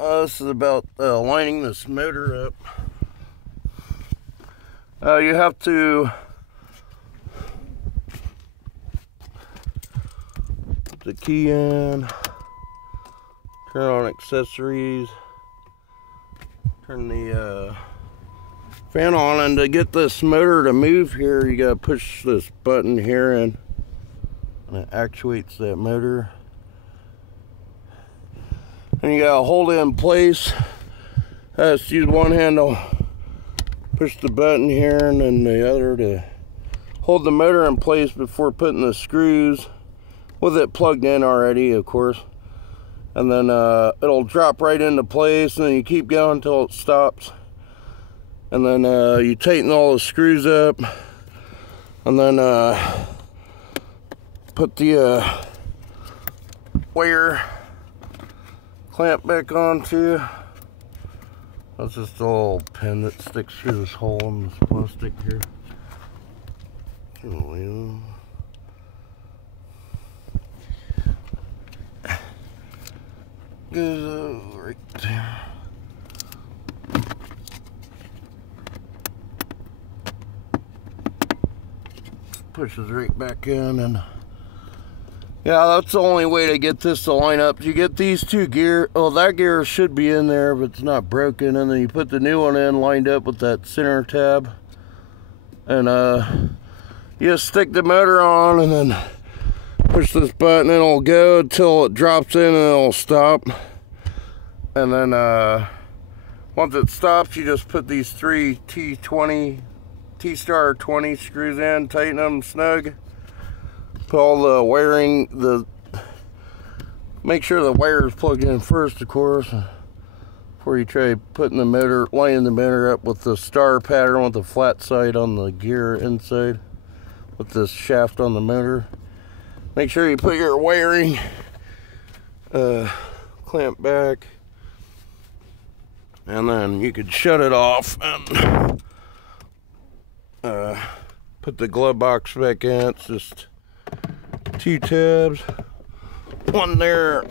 This is about lining this motor up. You have to put the key in, turn on accessories, turn the fan on, and to get this motor to move here, you gotta push this button here in, and it actuates that motor. And you gotta hold it in place. Just use one hand to push the button here, and then the other to hold the motor in place before putting the screws, with it plugged in already, of course. And then it'll drop right into place, and then you keep going until it stops. And then you tighten all the screws up, and then put the wire clamp back onto. That's just a little pin that sticks through this hole in this plastic here. Goes right there. Pushes right back in, and yeah, that's the only way to get this to line up. You get these two gear, well, that gear should be in there if it's not broken, and then you put the new one in lined up with that center tab, and you just stick the motor on and then push this button, and it'll go until it drops in, and it'll stop. And then once it stops, you just put these three T-star 20 screws in, tighten them snug. Put all the wiring, make sure the wire is plugged in first, of course, before you try putting the motor, lining the motor up with the star pattern with the flat side on the gear inside, with this shaft on the motor. Make sure you put your wiring clamp back, and then you could shut it off and put the glove box back in. It's just two tabs, one there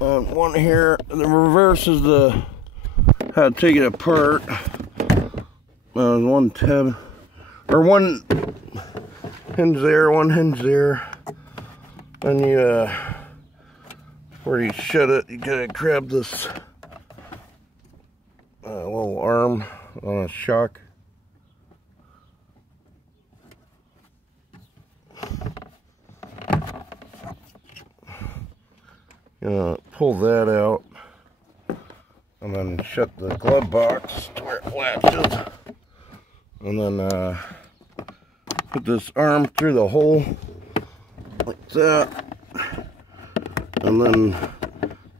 and one here. The reverse is how to take it apart. One tab, or one hinge there, one hinge there, and you where you shut it, you gotta grab this little arm on a shock. Pull that out, and then shut the glove box to where it latches, and then put this arm through the hole like that, and then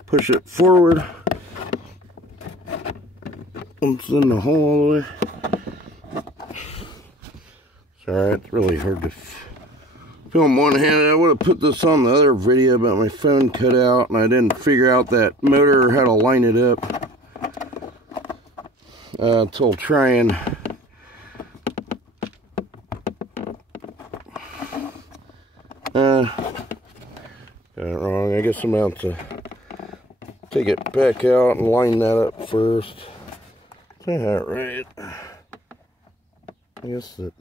push it forward. It's in the hole all the way. Sorry, it's really hard to film one-handed. I would have put this on the other video, but my phone cut out and I didn't figure out that motor or how to line it up until trying. Got it wrong. I guess I'm about to take it back out and line that up first. Is that right? I guess that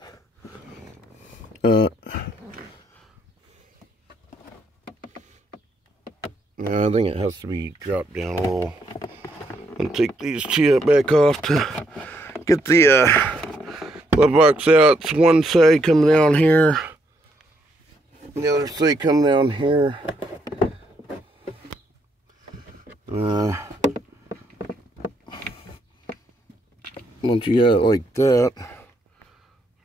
I think it has to be dropped down a little. And take these two back off to get the glove box out. It's one side coming down here, the other side coming down here. Once you got it like that,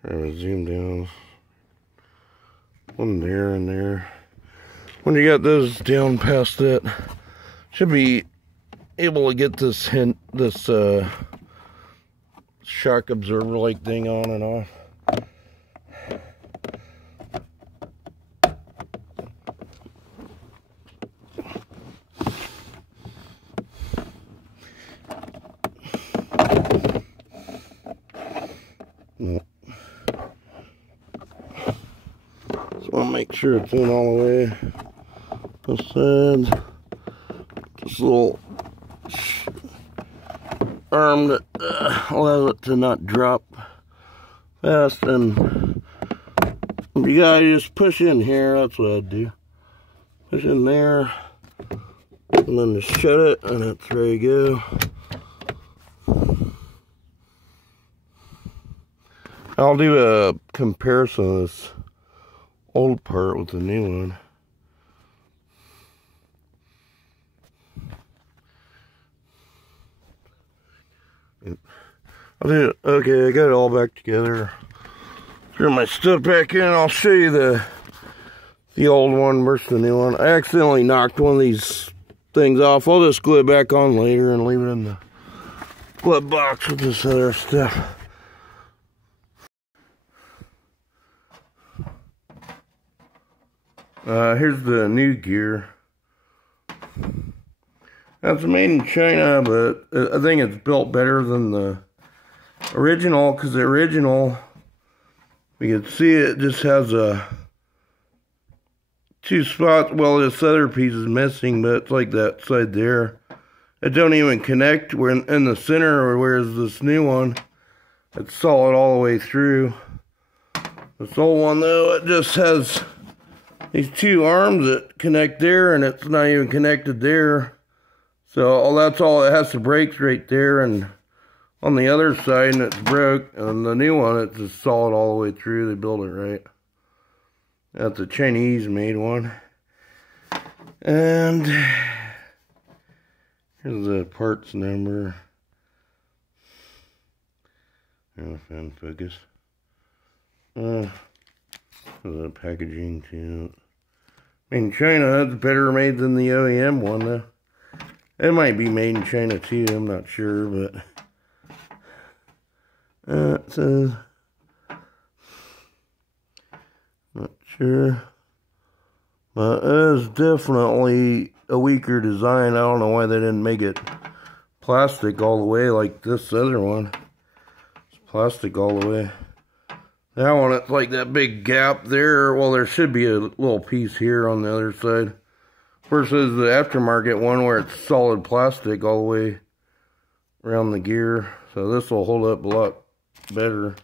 try to zoom down. One there and there. When you got those down past it, should be able to get this shock absorber like thing on and off. Just want to make sure it's in all the way. Both sides. This little arm that allows it to not drop fast, and you gotta just push in here. That's what I'd do. Push in there, and then just shut it, and it's ready to go. I'll do a comparison of this old part with the new one. Okay, I got it all back together. Throw my stuff back in. I'll show you the old one versus the new one. I accidentally knocked one of these things off. I'll just glue it back on later and leave it in the glove box with this other stuff. Here's the new gear. That's made in China, but I think it's built better than the original, because the original, you can see it just has two spots. Well, this other piece is missing, but it's like that side there. It don't even connect. We're in the center, whereas this new one, it's solid all the way through. This old one, though, it just has these two arms that connect there, and it's not even connected there. So that's all it has to break right there, and on the other side, and it's broke. And the new one, it's just solid all the way through. They built it right. That's a Chinese made one. And here's the parts number. If I can focus. The packaging too. I mean, China, that's better made than the OEM one, though. It might be made in China too, I'm not sure, but it says, not sure, but it is definitely a weaker design. I don't know why they didn't make it plastic all the way like this other one. It's plastic all the way. That one, it's like that big gap there. Well, there should be a little piece here on the other side. Versus the aftermarket one where it's solid plastic all the way around the gear. So this will hold up a lot better.